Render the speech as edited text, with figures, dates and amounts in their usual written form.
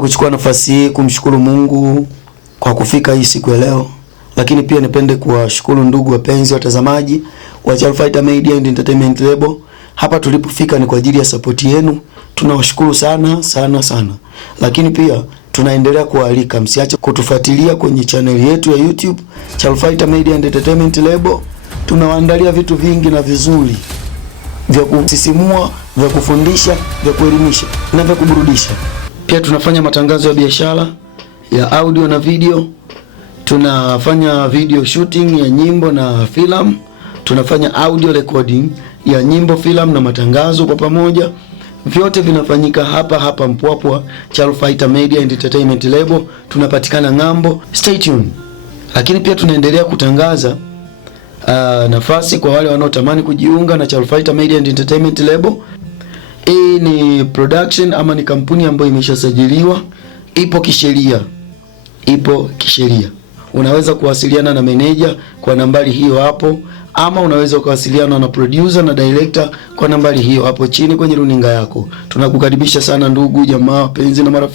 Kuchukua nafasi hii kumshukuru Mungu kwa kufika hii siku ya leo, lakini pia nipende kuwashukuru ndugu wapenzi watazamaji wa Chal Fighter Media and Entertainment Label. Hapa tulipofika ni kwa ajili ya support yenu. Tunawashukuru sana sana sana. Lakini pia tunaendelea kualika msiache kutufuatilia kwenye channel yetu ya YouTube Chal Fighter Media and Entertainment Label. Tumewaandalia vitu vingi na vizuri vya kusisimua, vya kufundisha, vya kuelimisha na vya kuburudisha. Pia tunafanya matangazo ya biashara ya audio na video. Tunafanya video shooting ya nyimbo na filamu. Tunafanya audio recording ya nyimbo, filamu na matangazo kwa pamoja. Vyote vinafanyika hapa Mpwapwa, Chal Fighter Media and Entertainment Label. Tunapatikana ng'ambo. Stay tuned. Lakini pia tunaendelea kutangaza nafasi kwa wale wanaotamani kujiunga na Chal Fighter Media and Entertainment Label. Hii ni production ama ni kampuni ambayo imeshasajiliwa, ipo kisheria. Unaweza kuwasiliana na meneja kwa nambari hiyo hapo, ama unaweza kuwasiliana na producer na director kwa nambari hiyo hapo chini kwenye runinga yako. Tunakukaribisha sana ndugu, jamaa, penzi na marafiki.